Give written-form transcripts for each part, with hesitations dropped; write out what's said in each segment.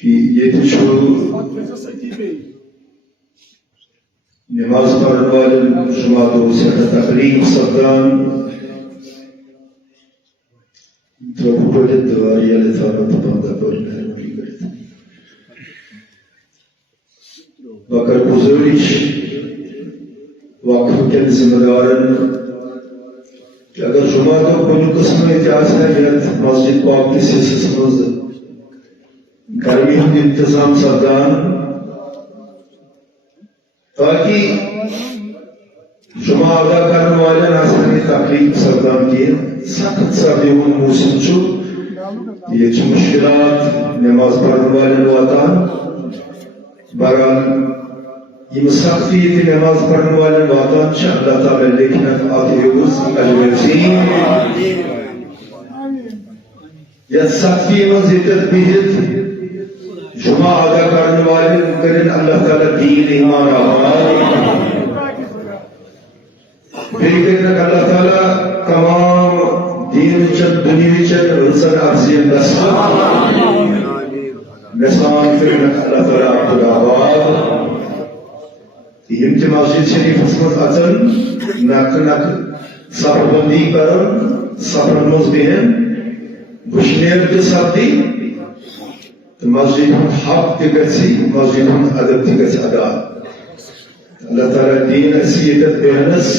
کہ یہ نماز پڑھنے والے جماعتوں سے تقریب سپدان تو بڑے دواری علیہ تعالیٰ تباندہ پر مہربانی کرتے وقت بزرگش وقت کے ذمہ دارن کہ اگر جماعتوں کو جو قسم اجازت ہے مسجد پاک کی سیاست سمجھ گرمی ہم انتظام سپدان تاکہ جمعہ ادا کرنے والے آسانی تقریب سپدان کی سخت سردیوں موسم چھو یہ مشکلات نماز پڑھنے والے وطن برحال یہ سختی تھی نماز پڑھنے والے وطن اللہ تعالی لیکنت آتے ہوز الوزین یہ سختی مزیدت بیت جمعہ ادا کرنے والے کریں اللہ تعالی دین ایمان آمان پھر کہ اللہ تعالی تمام دین چند دنیا چند رسل عرضی نسان پھر اللہ تعالی عبدالعباد یہ مسجد شریف اسمت اچن نک نک سفر بندی کرن سفر مزبین بشنیر کے ساتھی مسجد حق تگسی مسجد ادب تگسی ادا اللہ تعالی دین حیثیت بہنس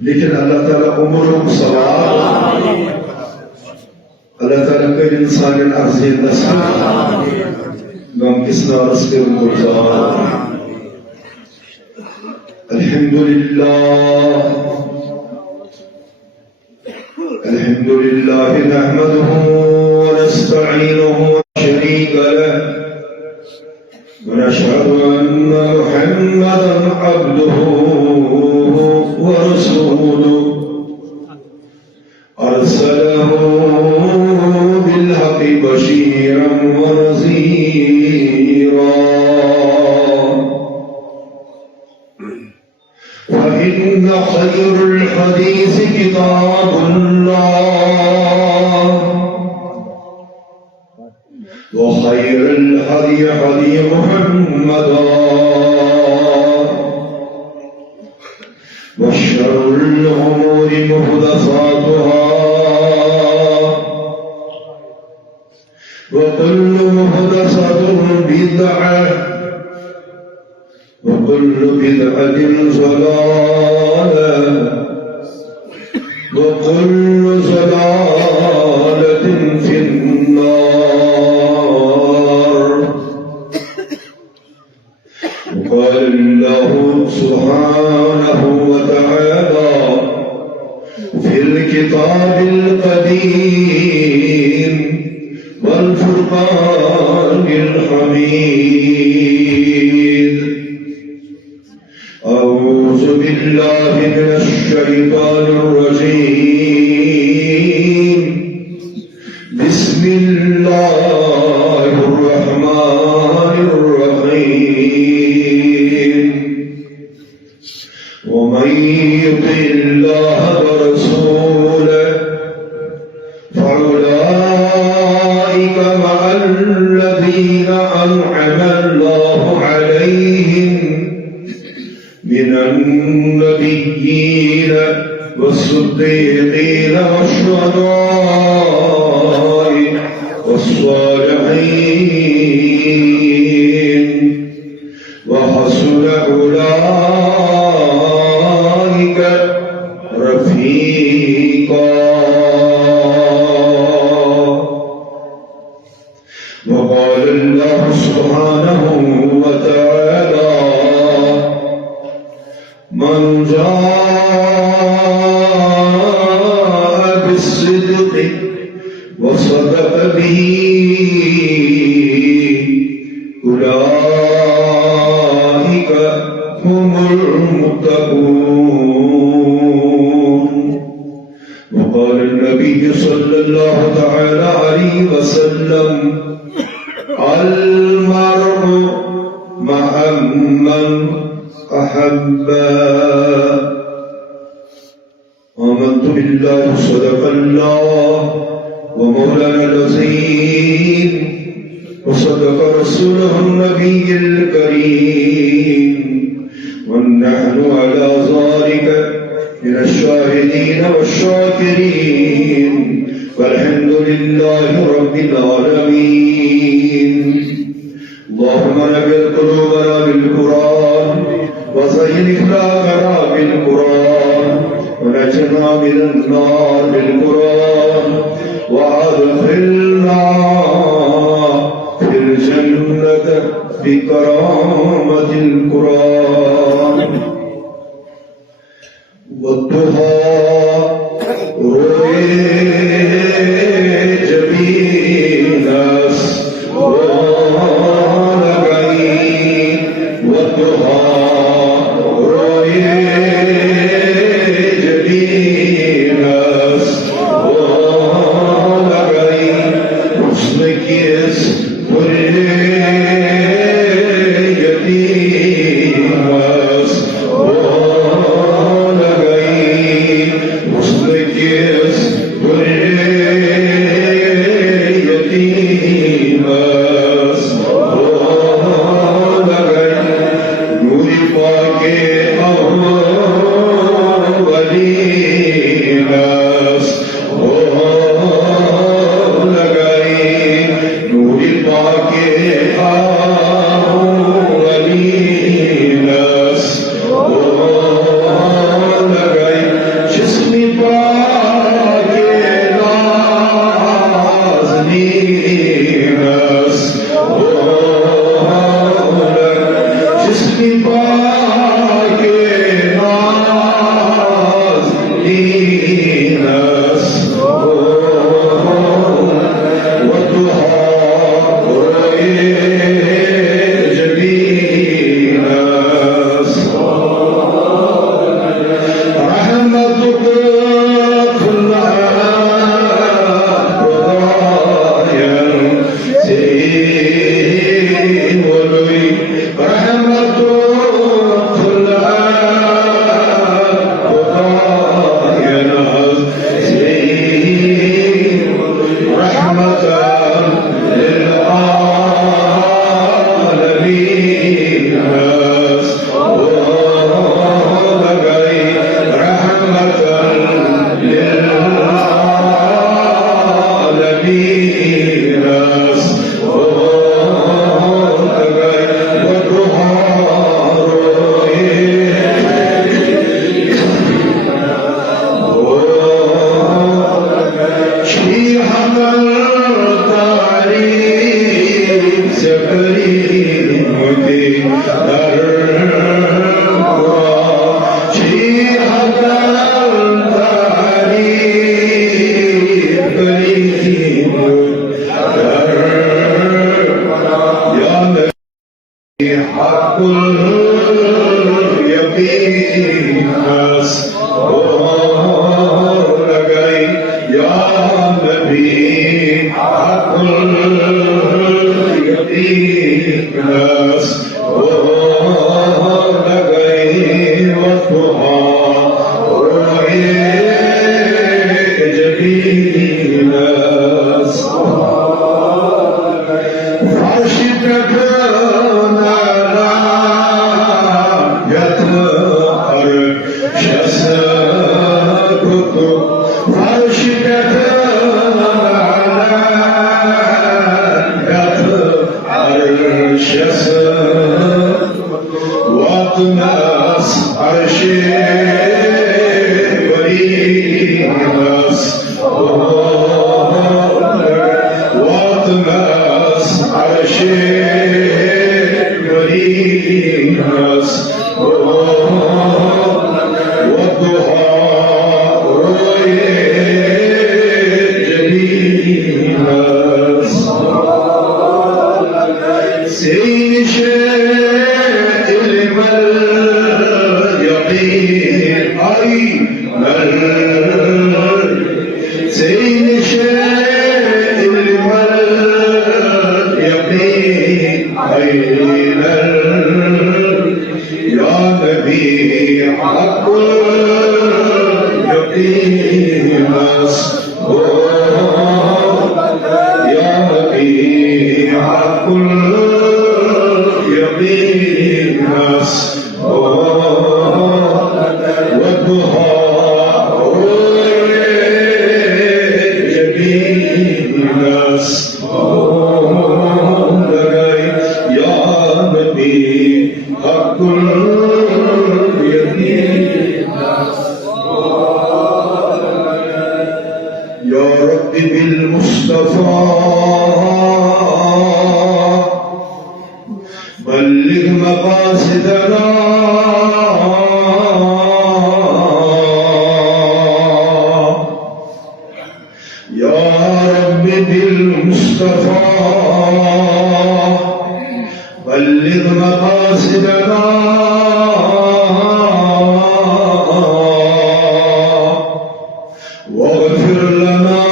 لیکن اللہ تعالی عمر و ثواب اللہ تعالی کئی انسان عرضی نسل غم کس نارس کے گلزار الحمدللہ نحمده ونستعینه شريك له ونشهد أن محمدا عبده ورسوله أرسله بالحق بشيرا ونذيرا فإن خير الحديث كتاب الله وخير الهدي هدي محمدا وشر الأمور محدثاتها وكل محدثة بدعة وكل بدعة ضلالة وكل ضلالة في النار قال الله سبحانه وتعالى في الكتاب القديم والفرقان الحميد أعوذ بالله من الشيطان الرجيم بسم الله الرحمن الرحيم ومن يطع الله ورسوله فأولئك مع الذين أنعم الله عليهم من النبيين والصديقين والشهداء والصالحين وحسن أولئك رفيقا وقال الله سبحانه وتعالى من جاء بالصدق وصدق به أولئك هم المتقون وقال النبي صلى الله تعالى عليه وسلم المرء مع من أحب آمنت بالله صدق الله ومولانا العظيم وصدق رسوله النبي الكريم ونحن على ذلك من الشاهدين والشاكرين والحمد لله رب العالمين. اللهم نبّئ قلوبنا بالقرآن وزين أخلاقنا بالقرآن ونجنا من النار بالقرآن وأدخلنا في الجنة بكرامة القرآن. والضحى روي جبيناس ولغي والضحى روي جبيناس ولغي حسنكيس يتيماس حق اليقين والضحى بالمصطفى بلغ مقاصدنا يا رب بالمصطفى بلغ مقاصدنا واغفر لنا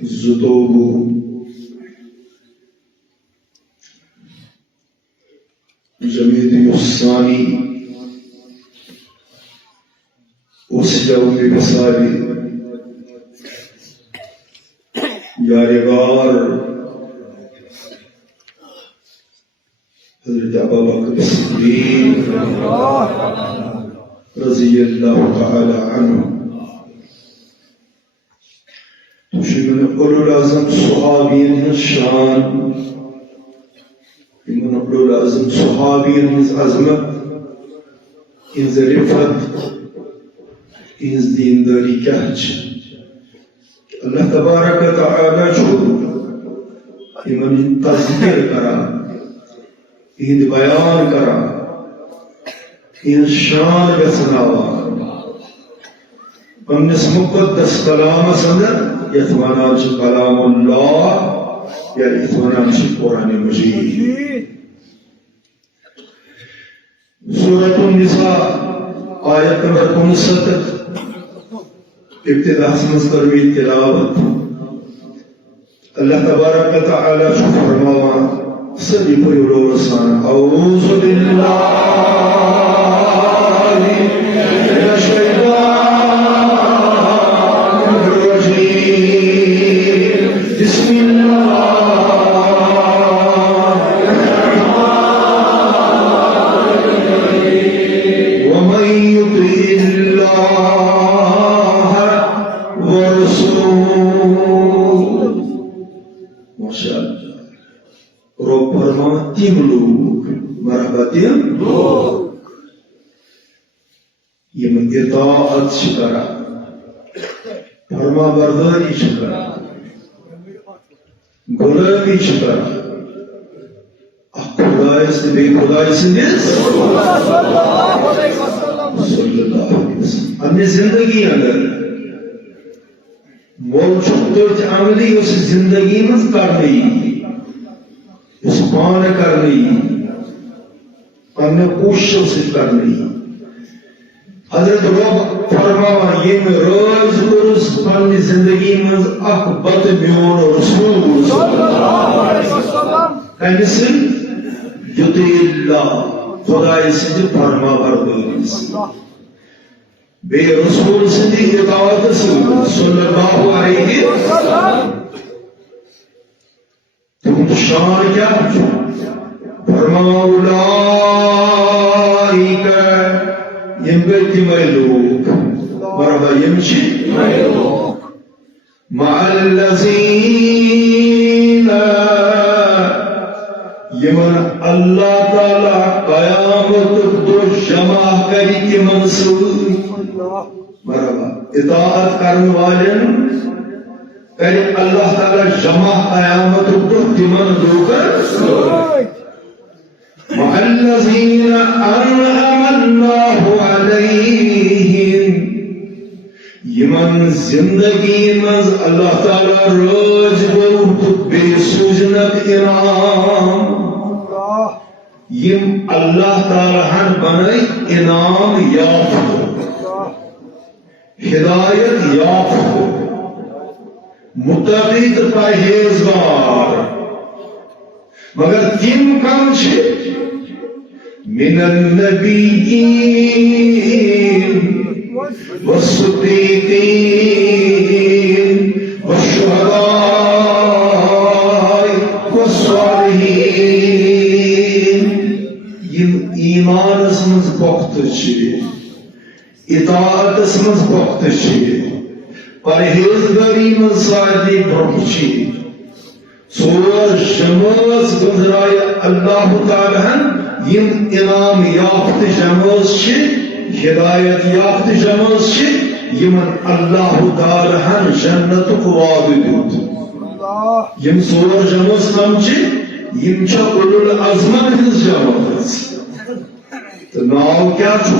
الزطوب جميد الثاني وسجوا ببصاري یارغار حضرت ابو بکر الصدیق رضی اللہ تعالی عنہ شمن اولو العظم صحابین شان من اولو العظم صحابین عظمت ان رفت ان دینداری کہچ اللہ تبارک تعالی چھو ان تذکر کرا ان بیان کرا ان شان بسناوا پنس مقدس کلام سندر یتوانان چھ کلام اللہ یا یتوانان چھ قرآن مجید سورة النساء آیت نمبر 59 ابتدا سمجھ کروی تلاوت اللہ تبارک تعالی چھ فرماوا صدی پر رسان اعوذ باللہ اطاعت شکرا فرما برداری شکرا غلامی شکرا خدای سے بے خدای سے صلی اللہ علیہ وسلم اپنی زندگی اندر مول چھوٹے عملی اس زندگی میں کرنی اس پان کرنی اپنے کوشش سے کرنی حضرت رب فرماوا یہ میں روز روز پنی زندگی میں اکبت میون رسول صلی اللہ علیہ وسلم کہنے سے یطیع اللہ خدای سے فرما برداری بے رسول سے اطاعت صلی اللہ علیہ وسلم تم شان کیا فرماوا اولئک يمبتي ميلوك مرحبا يمشي ميلوك مع الذين یمن اللہ تعالی قیامت دو جمع کری تمن سۭتۍ مرحبا اطاعت کرن والن کرے اللہ تعالی جمع قیامت دو تمن لوکن سۭتۍ مع الذین انعم اللہ علیہم یمن زندگی مز اللہ تعالی روز گو بے سوزنک انعام یم اللہ تعالی ہن بنائی انعام یافت ہدایت یافت متقی پرہیزگار مگر تم کم چھ من النبیین والصدیقین والشہداء والصالحین یم ایمان اسمز بخت چھ اطاعت اسمز بخت چھ پرہیزگاری من سارے برونٛہہ چھ ژور جمٲژ گُزرایہِ اللہ تعالیٰ ہن یم انعام یافت جمٲژ چھ ہدایت یافت جمٲژ چھ یمن اللہ تعالیٰ ہن جنتُک وعدٕ دیُت یم ژور جمٲژ کم چھ یم چھ اولو العزمن ہنٛز جمٲژ تہٕ ناو کیاہ چھُ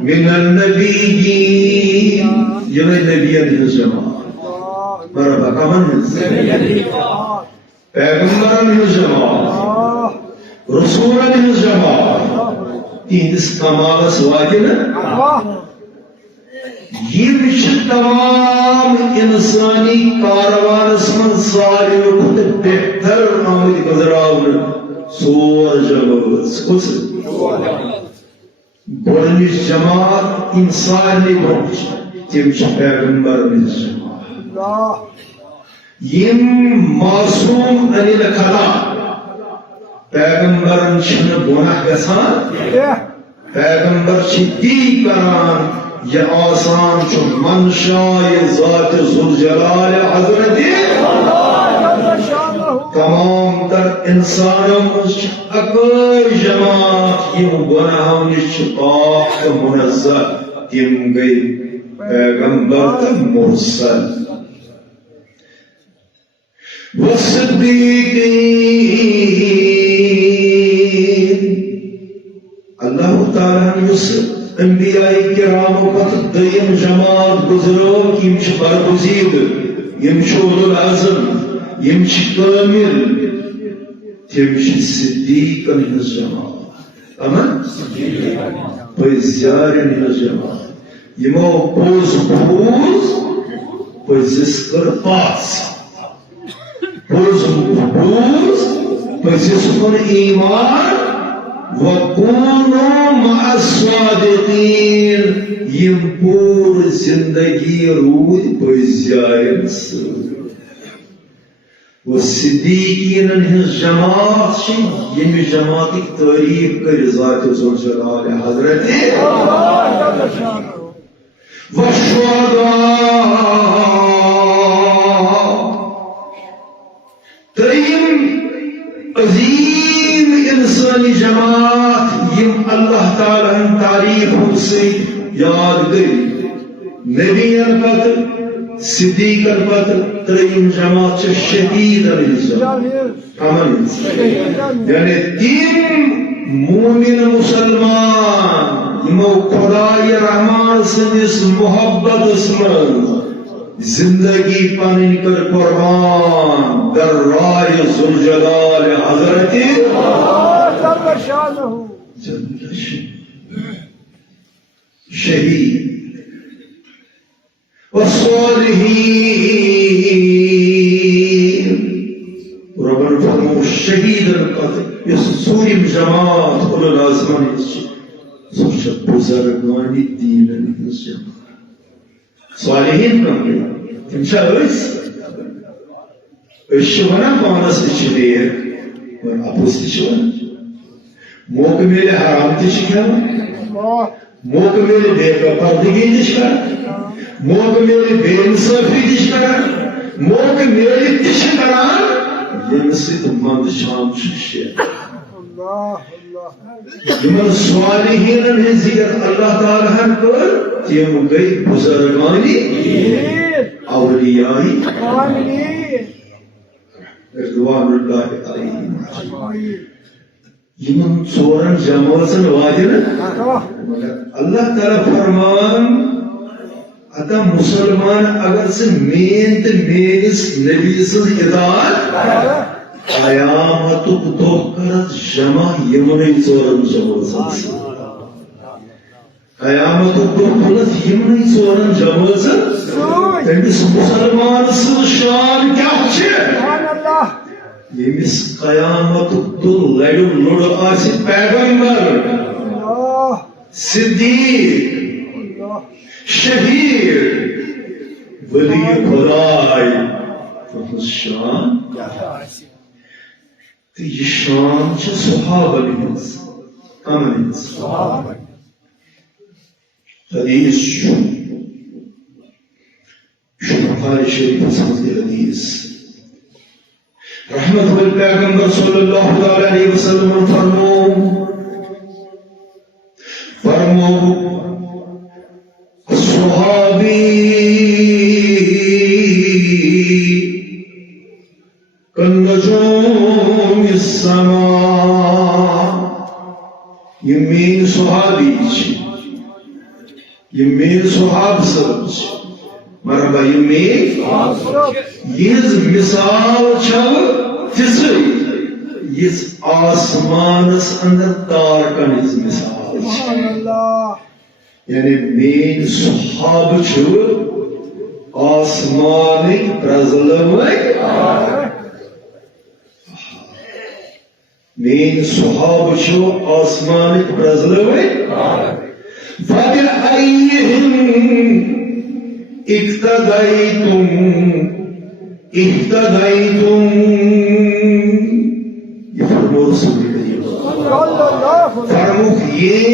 من النبیین یمے نبیین ہنٛز جماعت مرحبا کمن ہنٛز پیغمبرن ہنٛز جماعت رسولن ہنٛز جماعت تہنٛدس کمالس واتہِ نہ یم چھ تمام انسانی کاروانس من ساروی کھۄتہٕ بہتر آمٕتۍ گزراونہٕ ژور جمٲژ کُس گۄڈنِچ جماعت یم سارنٕے برونٛہہ چھِ تِم چھِ پیغمبرن ہنٛز جماعت یم معصوم عن الخطا پیغمبرن چھنہٕ گۄناہ گژھان پیغمبر چھ تی کران یہ آسان چھُ منشائے ذات ذوالجلال حضرت تمام تر انسانوں منٛز چھِ اکٲے جماعت یم گۄناہو نِش چھِ پاک تہٕ منزہ تِم گٔے پیغمبر تہٕ مرسل والصدیقین اللہ تعالیٰ یس انبیاء کرامو پتہ دیم جماعت گزرو یم چھ برگزید یم چھ اولو العزم یم چھ کامل تم چھ صدیقن ہنٛز جماعت امن پزیارن ہنٛز جماعت یمو پوز بوز پزس کر پاس پوز بوز پزس کن ایمان وَكُونُوا مَعَ الصَّادِقِينَ یم پور زندگی روٗدۍ پٔزیارٮ۪ن سۭتۍ وصدیقین ہنٛز جماعت چھِ ییٚمہِ جماعتٕکۍ تعریٖف کٔرِ ذات ذوالجلال حضرت والشہداء ترٛیٚیِم عظیم انسانی جماعت یم اللہ تعالیٰ ہن تعریفوں سے یاد گئی نبیین پتہ صدیقن پتہ ترٛیٚیِم جماعت چھ شہیدن ہنٛز جماعت یعنی تم مومن مسلمان یمو خدائے رحمان سندس محبت من زندگی پنن کر قربان در راہ ذوالجلال حضرت شہید والصالحین ربن فرمو شہیدن قتل اس سوریم جماعت اولو العزمن سوچ بزرگانی دینن ہنٛز جماعت صالحین کم گئی تم چھا أسۍ چھِ ونان پانس تہِ چھِ نیک مگر اپُز تہِ چھِ ونان موقعہٕ میلہِ حرام تہِ چھِ کھٮ۪وان موقعہٕ میلہِ بے پردگی تہِ چھِ کران موقعہٕ میلہِ بے انصافی تہِ چھِ کران موقعہٕ میلہِ تہِ چھِ کران ییٚمہِ سۭتۍ منٛدچھان چھُ شیطان یمن صالحین ہن ذکر اللہ تعالیٰ ہن کر تم گئی بزرگانی اولیاء رضوان اللہ علیہم یمن ژورن جماعتن واتن اللہ تعالیٰ فرمان اتا مسلمان اگر سے مین تو میس نبی سن اطاعت قیامت دہ کرت جمع یمن ژورن جماعتن قیامت دہ کرت یمن ژورن جماعتن تمس مسلمان سن شان کیا یمس قیامت دہ لڑ آس پیغمبر صدیق شہید ولی خدائی تہذ شان تو یہ شان چھ صحابہ ہنز کمن ہنز حدیث بخاری شریف سمجھ حدیث رحمت بالپیغمبر صلی اللہ علیہ وسلم فرمو صحابی كالنجوم السماء يمين صحابي يمين صحاب سرج مرحبا يمين يز مثال چو تسوي يز آسمانس اندر تارکن يز مثال یعنی مین صحاب چھو آسمانی پرزلوئی مین صحاب چھو آسمانی پرزلوئی فَبِأَيِّهِمْ اِقْتَدَيْتُمْ یہ فرمو رسول فرموک یہ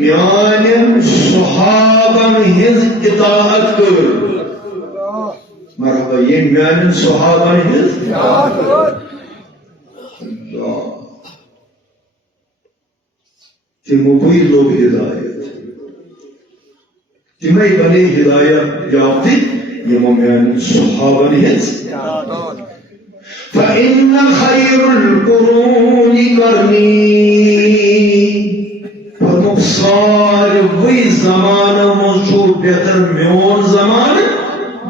میانن صحابن ہز اطاعت کر مرحبا یہ میانن صحابن ہز اللہ تمو کوئی لوگ ہدایت تمہیں بنے ہدایت یافتی یہ میانن صحابن ہز فَإِنَّ خَيْرُ الْقُرُونِ قَرْنِي فرموکسار وی زمانہ موجو بہتر میون زمان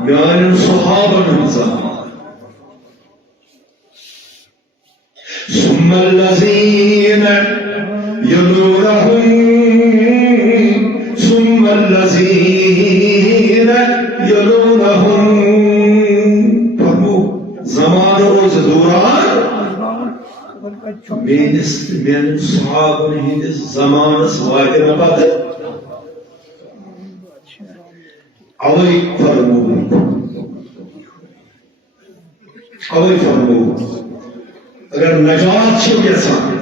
میان صحابن زمان ثم الذین یلونہم ثم الذین یلونہم زمان روز دوران من صحابن ہندس زمان واتن پتہ اوئی فرمو اگر نجات چھو یسان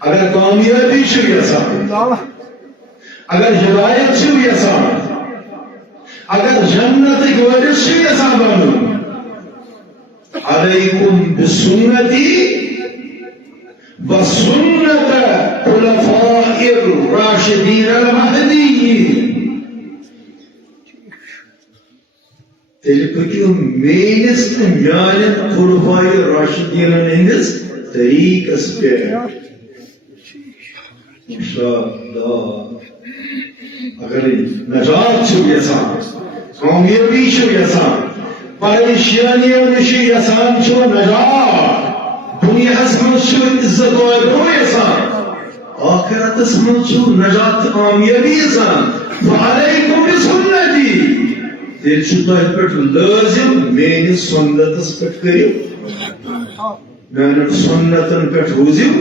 اگر کامیابی چھو یسان اگر ہدایت چھو یسان اگر جنت گوارش چھو یسان بانو علیکم بسنتی وسنت خلفاء الراشدین المہدیین تیل پکیو مینس میان خلفاء الراشدین ہندس طریقس پہ انشاءاللہ اگر نجات چھو یسان کامیابی چھو یسان پریشانی نشی یسان چھو نجات دنیا من چھو عزت و عبرو یسان آخرت من چھو نجات کامیابی یسان فعلیکم بسنتی تیل چھو تہ پہ لازم میری سنت پہ کرو میری سنتن پہ روزو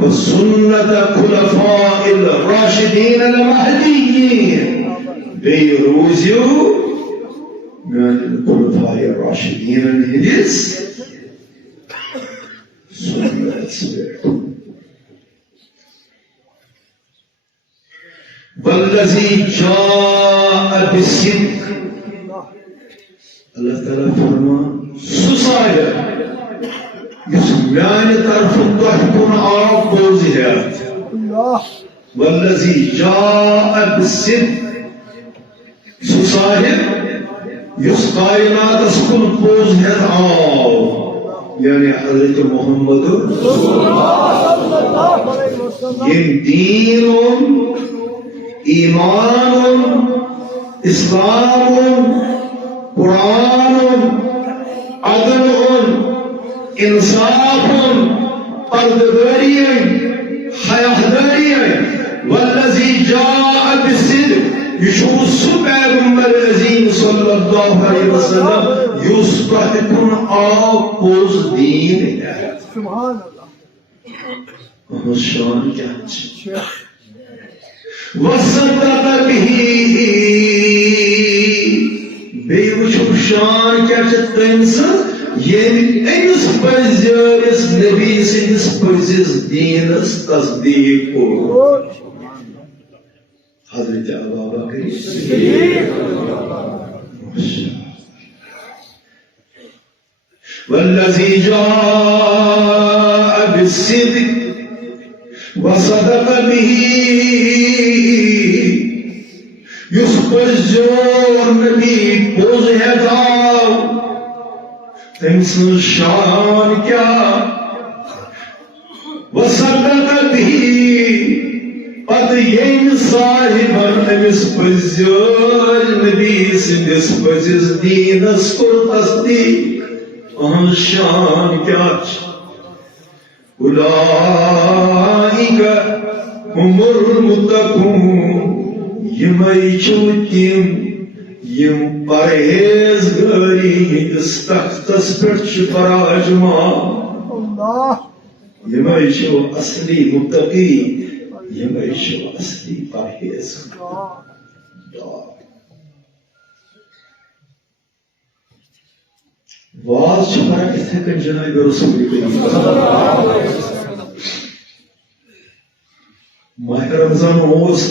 وسنت خلفاء الراشدین المہدیین بے روزو من الخلفاء الراشدين الهديس سنة والذي جاء بالصدق اللہ تعالیٰ فرمان سسایا يسمعني طرف تحكم عاقوز هات والذي جاء بالصدق صاحب يسقائنا تسكن قوز هات يعني حضرت محمد دين إيمان إسلام قرآن عدل انصاف پردگاری حیاداری والذی جاء بالصدق یشو سو پیغمبر عظیم صلی اللہ علیہ وسلم یستحقن آقوز دین ہے سبحان اللہ شان کیا وصدق به بیوچو شان کیا تمس امس پز نبی سندس پزس دینس تصدیق حضرت ابوبکر والذی جاء بالصدق وصدق به یسپزور نبی پوز ہداو تمس شان کیا وصدق به پت یم صاحبن امس پزر نبی سندس پزس دینس کور تصدیق اہم شان کیا اولئک هم المتقون یمئی چھو تم یم پرہیزگاری ہندس تختس پہ براجمان یمئی چھو اصلی متقی یمئی چھو اصلی پرہیزگار واز چھو پرہ کتھے کن جناب رسول کریم ماہ رمضان اوس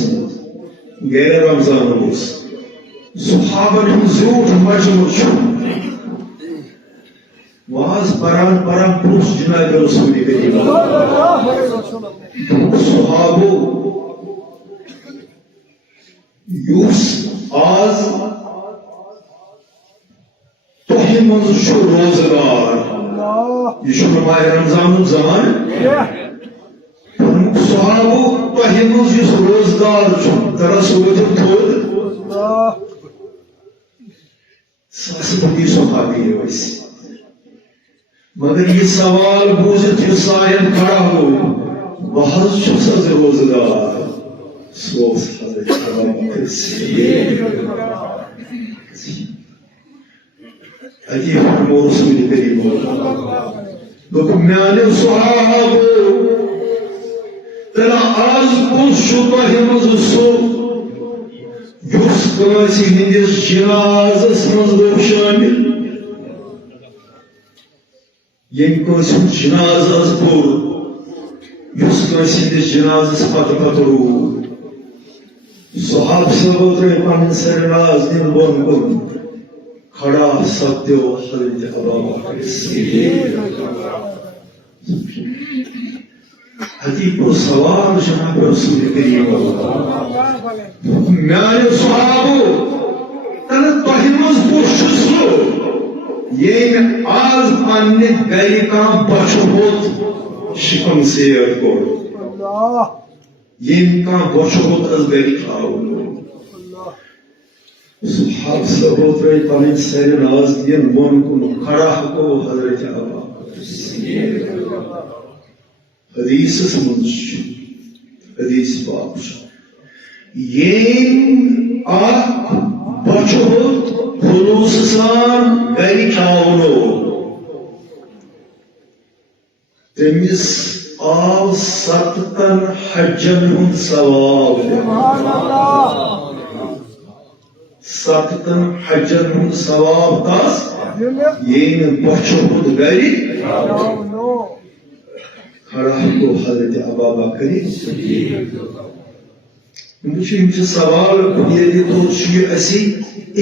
غیر رمضان اوس صحابن ہم زیوٹ مجموع چھو واز پران پران پروس جناب رسول کریم صحابو یوس آز توہی منز چھو روزگار یہ چھو ماہ رمضان زمان صحابو توہی منز یس روزگار چھو درسوت تھود ساس بڑی صحابی ہے ویسے مگر یہ سوال بوزت یہ سائن کھڑا ہو بہت شخص روزگار سوز حضرت ابوبکر صدیق عجیب فرمو رسول کریم لکم میانے صحابو تلا آز کس شبہ مزسو یس کانسی ہندس جنازس مز گو شامل یم کانسی جنازس پور یس کانسی ہندس جنازس پتہ پتہ رو صحاب صحابہ ترے پنن سرناز دن بون کن کھڑا سپدیو حضرت ابوبکر صدیق حدیث و سوال جناب رسول کریم میانے صحابو تنہ تۄہہِ منٛز کُس چھُ سُہ ییٚمۍ آز پننہِ گرِ کانٛہہ بچہ ہوت شکم سیر کوٚر ییٚمۍ کانٛہہ بچہ ہوت از گرِ تھاوُن صحاب صحابو ترٲے پنٕنۍ سرِ ناز دِن بۄن کُن کھڑا گوٚو حضرت ابوبکر صدیق حدیثس منٛز چھُ حدیث پاک چھُ ییٚمۍ اکھ بچہ ہوت خلوص سان گرِ کھاونو تٔمِس آو 7 حجن ہُنٛد ثواب 7 حجن ہُنٛد ثواب تس ییٚمۍ بچہ ہوت گرِ کھڑا گوٚو حضرت ابوبکر صدیق مجھے سوال بنیادی طور سے اسی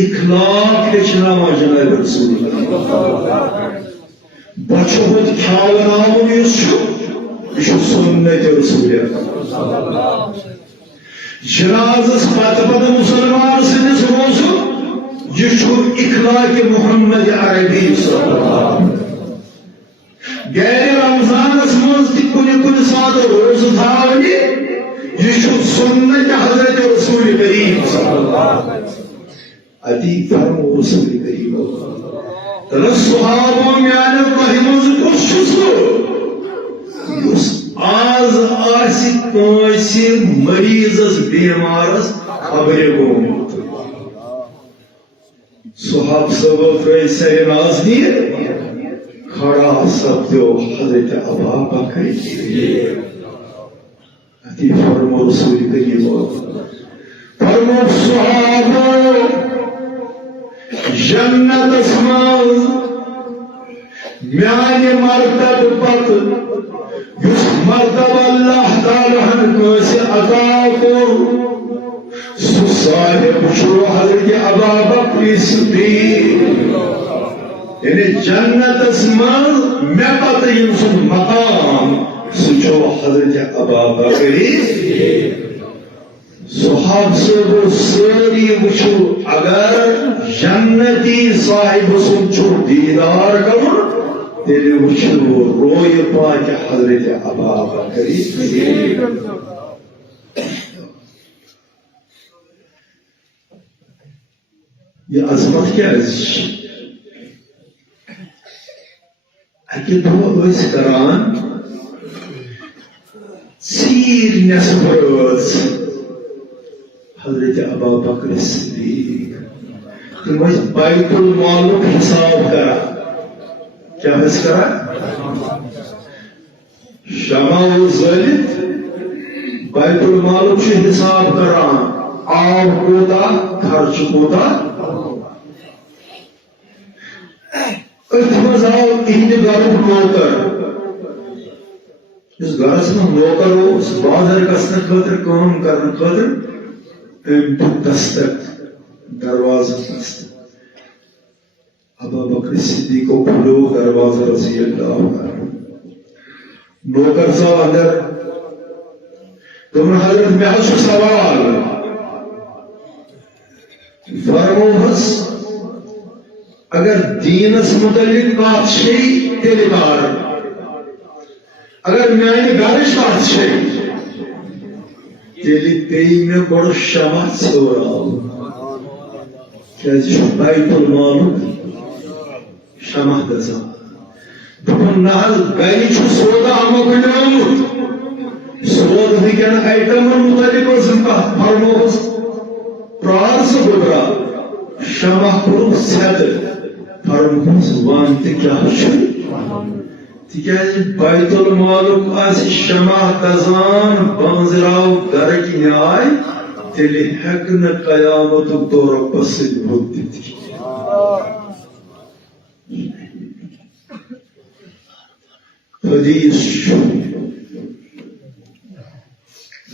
اخلاق ہچناوان جناب رسول اللہ بچوت کھیاوناون یس یہ سنت رسول جنازس پتہ پتہ مسلمان سندس روزن یہ اخلاق محمد عربی صلی اللہ علیہ وسلم غیر رمضانس مز کن سات روز تھاونہ یہ سنت حضرت رسول کریم صلی اللہ علیہ وسلم ادی فرمو رسول کریم صحابہ میانہ تہ مز کس آز آسی کانسی مریضس بیمارس خبر گومت صحاب صاحب ترے سر نازنیر کھڑا سپدو حضرت ابا بکر ادی فرمو رسول کریم فرمو صحابہ جنت اسماز میانہ مرتب پت یس مرتب اللہ تعالی کنس عطا کور سہ صاحب حضرت ابا بکر صدیق یعنی جنت مز مے پتہ یم سن مقام سہ حضرت ابا بکر صحاب صاحب ساری وچو اگر جنتی صاحب سن دیدار کرن تیل وچو روی پاک حضرت ابا بکر یہ عظمت کیا ہے اکہ دو کران ژیر نصف رٲژ حضرت ابا بکر صدیق تم بیت المالک حساب کرا کیا حس کرا شمع زلت بیت المالک سے حساب کرا آب کوتا خرچ کوتا اتمز آو اہد گرک نوکر اس گرس میں نوکر ہو اس بازر گسن خاطر کام کرن خاطر دستک دروازہ دستک ابا بکر صدیق کو کھلو دروازہ رضی اللہ عنہ نوکر صاحب اندر تم حضرت میں حضرت سوال فرمو حس اگر دینس متعلق بات شئی تیلے بار اگر میانی گارش بات شئی تیلی پئی میں بڑا شمع سورا کیا جشو بیت المالک شمع دزا دکن نحل گئی چھو سودا ہمو کنیامت سود دیکھن ایٹم متعلق وزنکا فرموز پرار سے گبرا شمع کرو سیدر فرموز وانتی کیا شئی تکیازِ بیت المالک آسی شمع دزان بانزراو گرک نیائی تیلی حقن قیامت دو رب سید بودتی تھی حدیث شو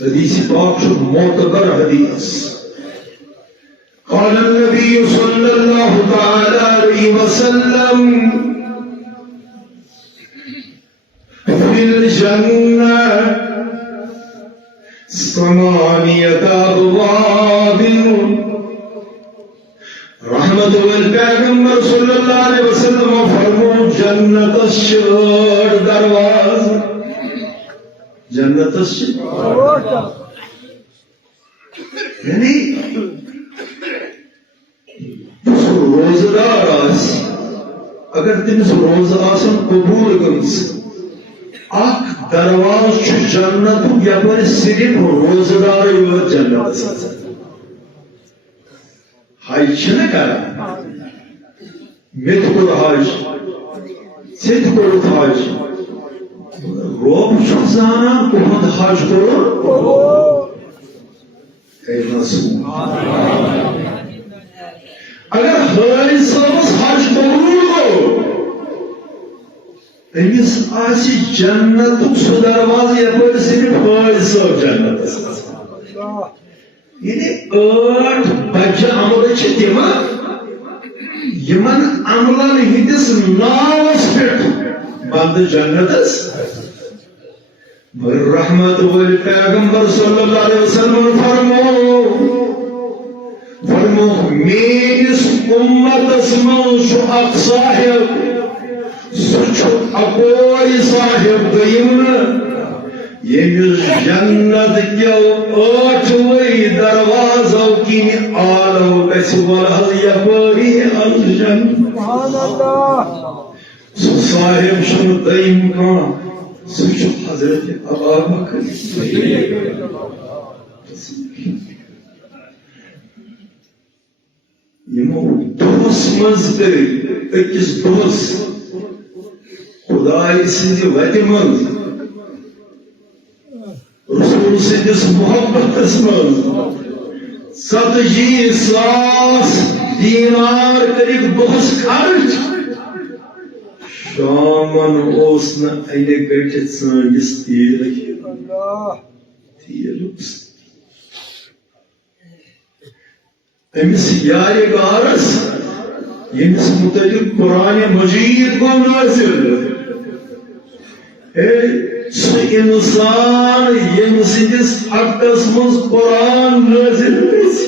حدیث پاک شو معتبر حدیث قال النبی صلی اللہ تعالی علیہ وسلم في الجنة ثمانية أبواب رحمة والبيغمبر صلى الله عليه وسلم فرمو جنة الشهر درواز جنة الشهر یعنی روزدار آس اگر تمس روز آسن قبول گمس اخ درواز جنت یپر صرف روزدار یوت جنت حج چھنا کران مت کور حج ژت کورت حج روب چھُ زانان تُہُنٛد حج کوٚر اے رسول اگر حٲج صٲبس حج قبوٗل گوٚو أمس آسہِ جنتُک سُہ دروازٕ یپٲرۍ صرف حٲج صٲب جنتس یعنی 8 بجہِ عملہٕ چھِ تِمن یمن عملن ہٕنٛدِس ناوس پٮ۪ٹھ بند جنت مگر رحمت وال پیغمبر صلی اللہ علیہ وسلم فرمو میس امت من اخ صاحب سہ اکوئی صاحب دیم یمس جنت کیو ٲٹھوے دروازو کن آلو گژھِ ولحظ یپٲری الجنت سہ صاحب چھُنہٕ دٔیِم کانٛہہ سہ چھُ حضرت ابوبکر یمو دۄہس منٛز گٔے أکِس دۄہس خداے سٕنٛزِ وتہِ منٛز رسول سٕنٛدِس محبتس منٛز 40,000 دینار کٔرِکھ دۄہس خرچ شامن اوس نہٕ اَنہِ گٔٹِتھ ژٲنٛگِس تیٖل اوس أمس یارِ غارس ییٚمِس متعلق قرآن مجید گوٚو نازل سُہ اِنسان ییٚمہِ سٕنٛدِس حقس منٛز قرآن نازل گژھِ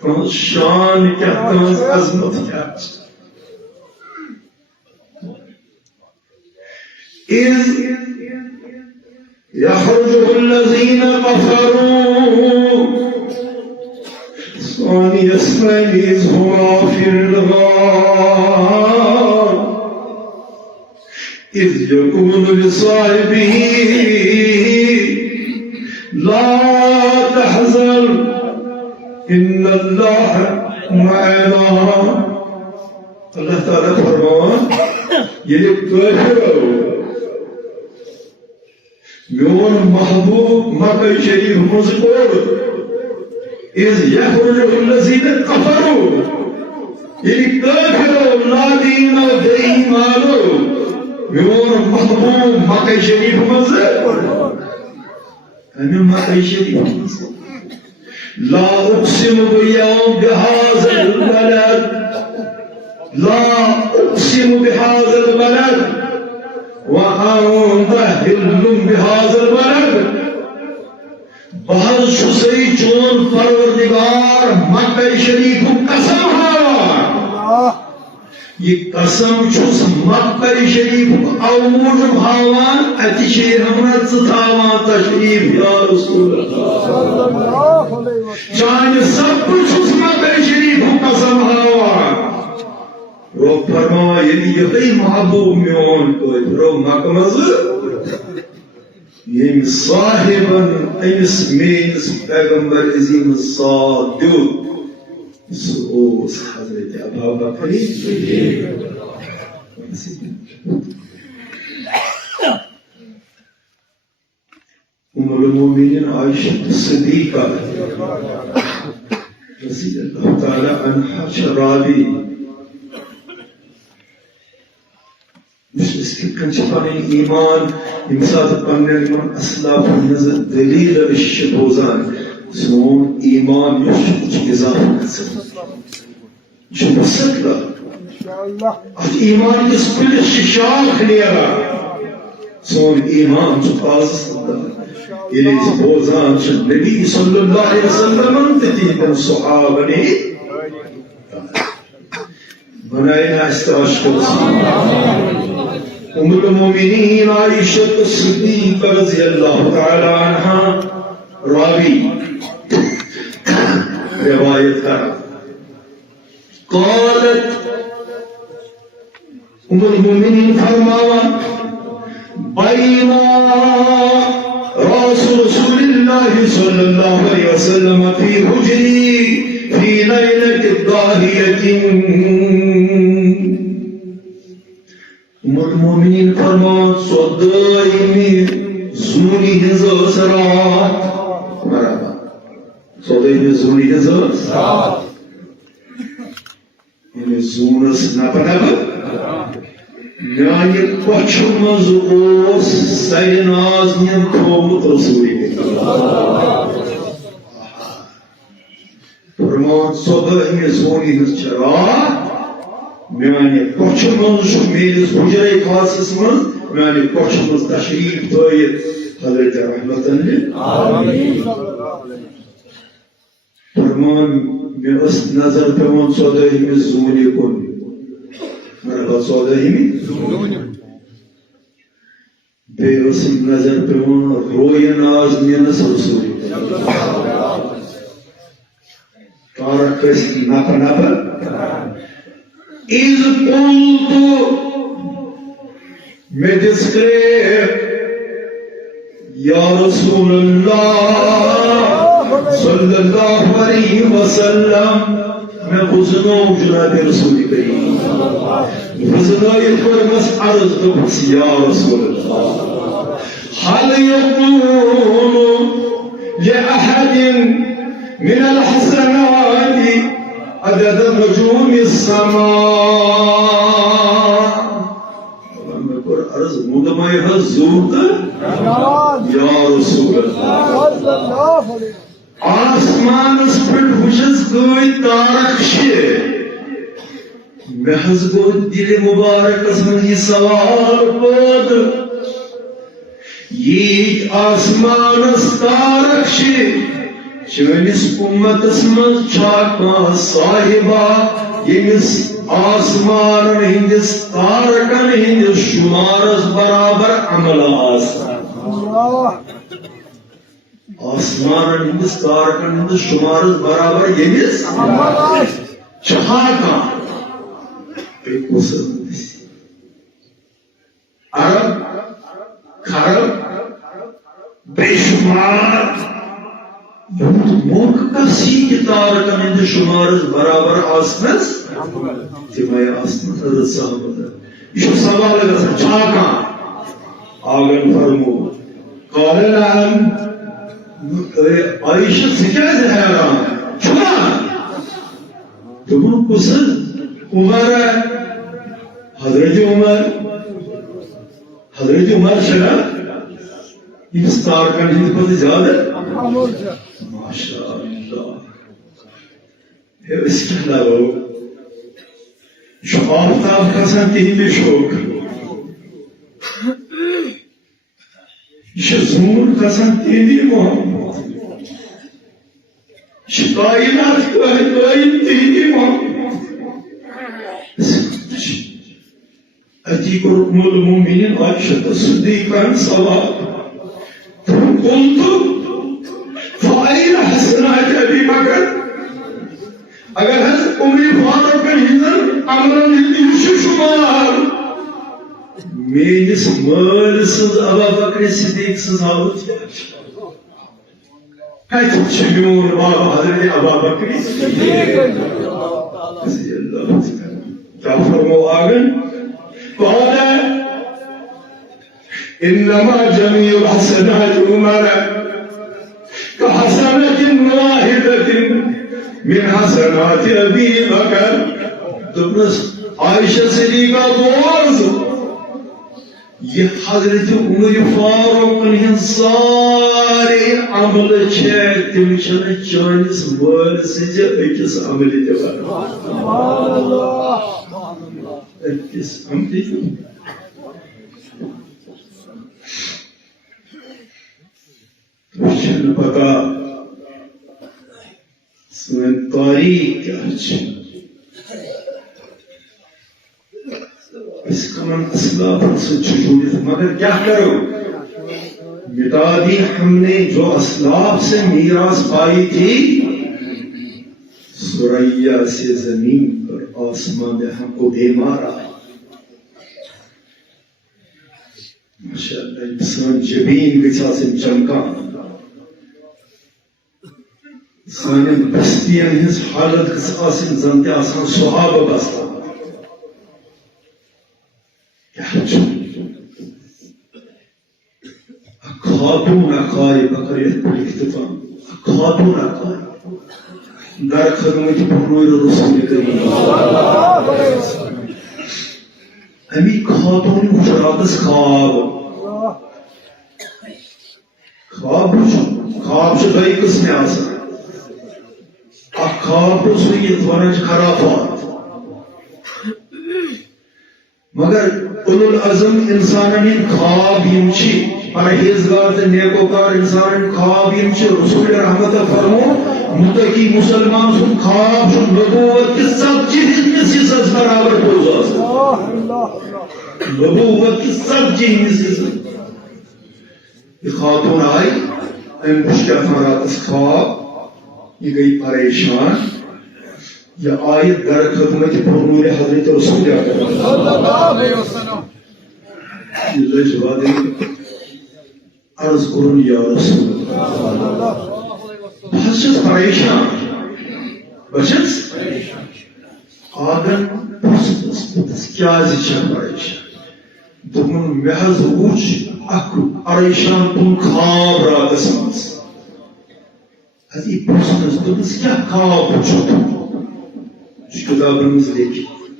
تہنٛز شان کیٛاہ تہنٛز عظمت کیٛاہ چھِ إذ يخرج الذين كفروا ثاني اثنين إذ هما في الغار إذ يقول لصاحبه لا تحزن إن الله معنا اللہ تعالیٰ فرمان یہ کافر میون محبوب مکہ شریف منٛز کوٚر إذ يخرج الذين كفروا ییٚلہِ کٲفِرو نادیٖنو بے ایٖمانو میون محبوب مکہ شریف منٛز اَمہِ مکہ شریف منٛز لا أقسم باليوم بهذا البلد لا أقسم بهذا البلد وأنت حل بهذا البلد بہت چھُسے چون پروردگار مکہ شریف قسم ہاوان یہ قسم چھُس مکہ شریف او موجب ہاوان اتہِ چھِ ہمراہ ژٕ تھاوان تشریف یا رسول اللہ چانہِ سبقہٕ چھُس مکہ شریف قسم ہاوان رو فرما ییٚلہِ یِہوٚے محبوب میون کٲفرو مکہ منٛز ییٚمہِ صاحبن أمِس میٲنِس پیغمبر عظیٖمس ساتھ دیُت سُہ اوس حضرت ابوبکر ام المؤمنین عائشہ صدیقہ رضی اللہ تعالی عنہا چھِ راوی اس کِتھ کٔنۍ چھِ پنٕنۍ ایمان ییٚمہِ ساتہٕ پننٮ۪ن یِمن اسلافن ہٕنٛزٕ دٔلیٖلہٕ أسۍ چھِ بوزان سون ایمان یُس چھُ اضافہٕ گژھان یہِ چھُ مُستقل اتھ ایمان کِس کُلِس چھِ شاخ نیران سون ایمان چھُ تازٕ سپدان ییٚلہِ أسۍ بوزان چھِ نبی صلی اللہ علیہ وسلمن تہٕ تِہنٛدٮ۪ن صحابن بنایا اَسہِ توشکر ام المؤمنین عائشہ صدیقہ رضی اللہ تعالی عنہا راوی روایت کرا قالت ام المؤمنین فرماوا بينا رسول الله صلى الله عليه وسلم في حجري في ليلة ضاحية ام المؤمنین فرمان صدائمی زونی ہنز رات مرحبا صدائمی زونی ہنز رات یعنی زونس نپنب میانی پچھو مز اوس سیناز نیم کھومت رسولی فرمان صدائمی زونی ہنز رات میانہ کوچھ مز میس حجرے خاصس مز میانہ کوچھ مز تشریف تھٲیِتھ حضرت رحمتن فرمان مے ٲس نظر پیوان 14ہمہِ زوٗنہِ کُن مرحبا 14ہمہِ بیٚیہِ ٲسٕم نظر پیوان رویہِ ناز میٲنِس رسول تارک ٲسۍ نفر نفر إذ قلت میں دسکرے یا رسول اللہ صلی اللہ علیہ وسلم میں وزنو جناب رسول کریم وزنو فرمس عرض دبس یا رسول اللہ هل يكون لأحد من الحسنات عدد نجوم السماء عرض مدمائی حضور یا رسول اللہ آسمان اس پر وچس گوئی تارکش محض گو دل مبارک اسمن یہ سوال پود یہ آسمان اس تارکش چونس امت اسمن چاکا صاحبہ یمس آسمان ہندس تارکن ہندس شمارس برابر عمل آسمان ہندس تارکن ہندس شمارس برابر یمس چاکا ایک عرب خرب بے شمار ملک کا سی تارکن ہندس شمارس برابر آسمس تمہیں آسمت حضرت صاحب یہ سوال ہے چاکا آگن فرمو قال نعم عائشہ سے کیا حیران چھوڑا تمہیں پسند عمر ہے حضرت عمر شرا اس تارکن ہند کو زیادہ ماشاء اللہ اس کے علاوہ آفتاب کھسان تہندِ شوق یہ زون کھسان تہندِ محبت یہ کائنات قائم تہندِ محبت اتی ام المؤمنین عائشہ الصدیقہ سوال قلت فأين حسنات ابی بکر اگر حضرت عمر فاروق ہندن عمرن ہندی شمار میس مال سز ابا بکر صدیق سز حالت کت میون بابا حضرت ابا بکر صدیق رضی اللہ کیا فرمو آگن قال انما جميع الحسنات عمر كحسنة واحدة من حسنات ابی بکر دبنس عائشہ صدیقہ دوز یہ حضرت عمر فاروق ہن سارے عمل چھے تم چھن چانس مال سج اکس عمل دیوان سبحان اللہ اکس عمل چھن پتا سن تاریخ کیا اس کا من اسلاف سے چھوڑی مگر کیا کرو مٹا دی ہم نے جو اسلاف سے میراث پائی تھی سریا سے زمین پر آسمان نے ہم کو دے مارا ماشاءاللہ انسان جبین گچھا سے چمکا سانن بستیاں ہز حالت کس آسن زنتے آسان صحابہ بستا خاتون اقائی بقریت پر اکتفان خاتون اقائی در خدمت برویر رسول کریم امی خاتون حجراتس خواب سے دائی قسم آسان خواب سوئی اتوانج خرافات مگر اولو العزم انسانن خواب یم چھ پرہیزگار تو نیکوکار انسانن خواب یم چھ رسول رحمت فرمو متقی مسلمان سن خواب سن نبوت کی سب چیز حصص برابر پوز نبوت کی سب چیز یہ خاتون آئی ام مشکل راتس خواب یہ گئی پریشان یہ آیت در خدمت پرنور حضرت رسول یہ جواب عرض کرن یا رسول بہت پریشان بچس آگن پرسپس کیا پریشان دمن محض وچ اخ پریشان کن خواب راتس مز ادی پرسپس دمس کیا خواب وچ کتاب مز لیکن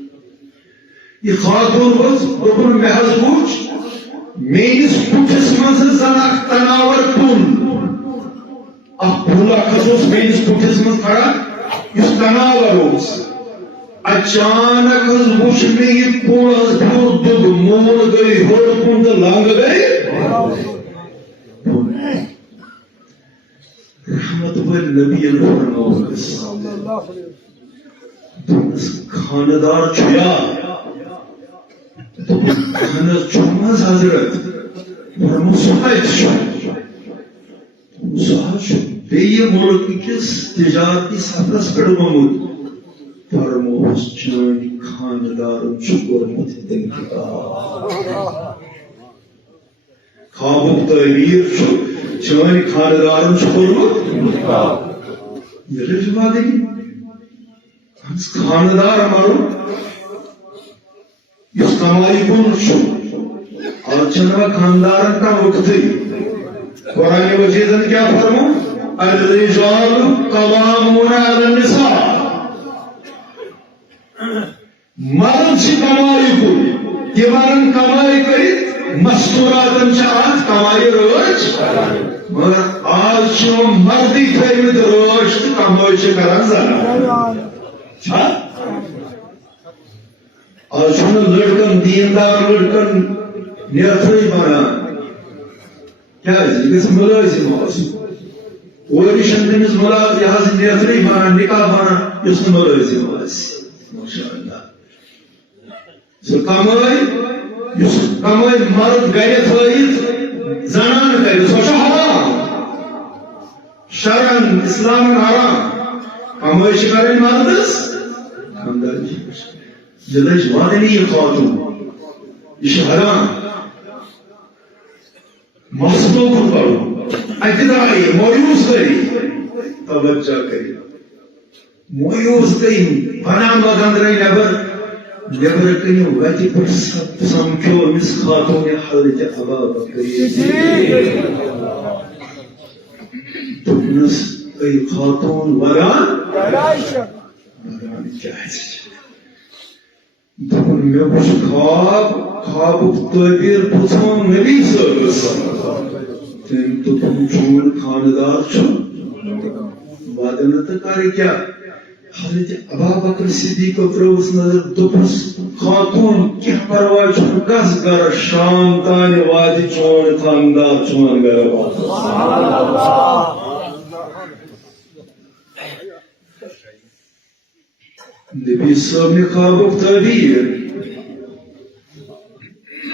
یہ خاتون بس دپن محض وچ میس پٹھس مز زن اخ تناور کن اخ پھول اخ میس پٹھس مز کھڑا اس تناور اچانک وچ میں یہ پوز پھور دب مول گئی ہور کن تو لنگ گئی رحمت بالنبی فرماؤ خاندار چھیا خاندار چھمز حضرت فرمو سہج سہج بیئی ملک کس تجارتی سفرس پر گمود فرمو اس چانی خاندار چکر متدن خوابک تعبیر چانی خاندار چکر متدن یہ رجوع دیکھی خاندار ہمارو اس کمائی کن اور چنوا خاندار کا وقت قرآن مجید کیا فرمو الرجال قوامون علی النساء مرد سے کمائی کن یہ مرد کمائی کری مستوراتن چاہت کمائی روش مگر آج چو مردی تھیمت روش کمائی چھ کرن زنان آج لڑکن دیندار لڑکن نیتھری بنا کیا ہے ملازم اوریشن تمس ملازم یہ نیتھری بنا نکاح بنا اس ملازم ماشاء اللہ سو کمائی مرد گرے تھویت زنان کرے سو حرام شرعن اسلام حرام کمائی کریں مردس جدش وادنی یہ خاتون یہ حرام مصنوع کو کرو اقتدائی مویوز کری توجہ کری مویوز کری بنا مدن رہی نبر کنی ویتی پر سمکھو امس خاتون حضرت ابا بکری تکنس ای خاتون وران دپن میں وچ خوابک تعبیر پرژھون نبی صلی اللہ علیہ وسلم تم تو تم چون خاندار چھو وعدہ تو کر کیا حضرت ابا بکر صدیق تروس نظر دپس خاتون کیا پرواہ چھو کس گر شام تان وادی چون خاندار چون گر سبحان اللہ نبی صاحب نے خوابک تعبیر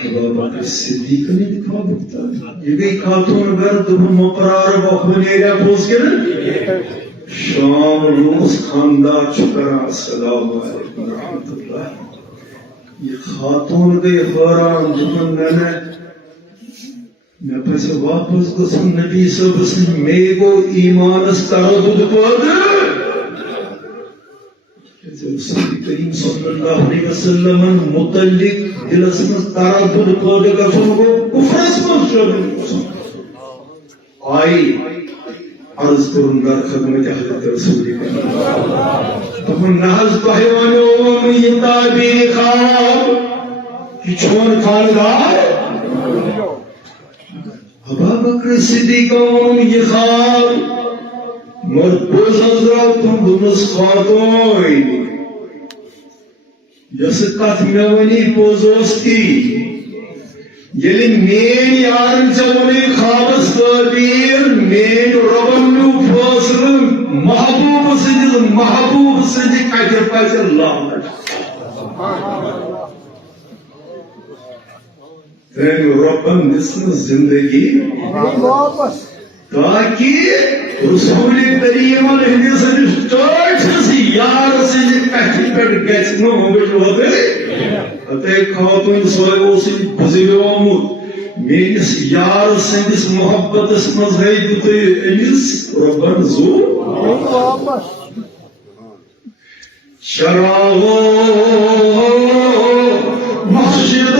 ابا بکر صدیق نے خوابک تعبیر یہ گئی خاتون گھر دبن مقرار بخونیریا پوز کے شام روز خاندار چکرا السلام علیکم رحمت اللہ یہ خاتون گئی حیران دبن میں پیسے واپس گسن نبی صاحب سے میگو ایمان اس تردد پود رسول کریم صلی اللہ علیہ وسلم متعلق دل اسمس تردد پود گسن کو کفر اسمس شامل آئی عرض کرن در خدمت حضرت رسول کریم تمہیں نحض پہیوانوں میں یہ تعبیر خواب کہ چون خاندار ابا بکر صدیقوں میں یہ خواب مرد بوز حضرات تم دنس خاتون یس کت مے ونی پوز تی یل مین یار ونی خوابس تعبیر مین ربن نیو فیصلہ محبوب سند کت پز لانت تم ربن دسن زندگی تاکہ رسول کریم ہندس ٹاٹھس یار سند کتھ پہ گھس تے خاتون سوئے گزریومت میس یار سندس محبتس مز تھی امس ربن زو شراو مسجد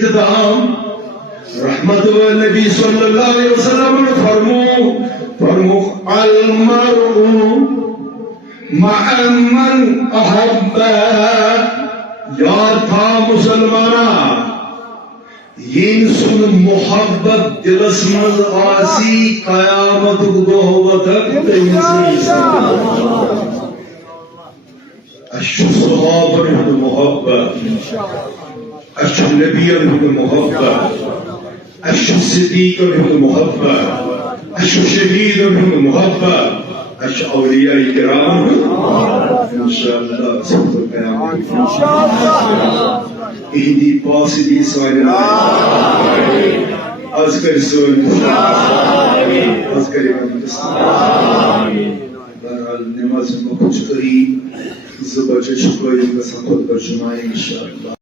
اختتام رحمت نبی صلی اللہ علیہ وسلم نے فرمو المرء مع من احب یاد تھا مسلمانہ ین سن محبت دلس مز آسی قیامت دہ وتک اشو صحابہ ہند محبت اشو نبی ہند محبت اشو صدیق ہند محبت اشو شہید ہند محبت اشو اولیاء کرام انشاءاللہ سب قیامت اہدی پاسدی سوائن از کر سوائن از کر بہرحال نماز میں کچھ کری زبر چشکوئی کا سخت پر جمائے انشاءاللہ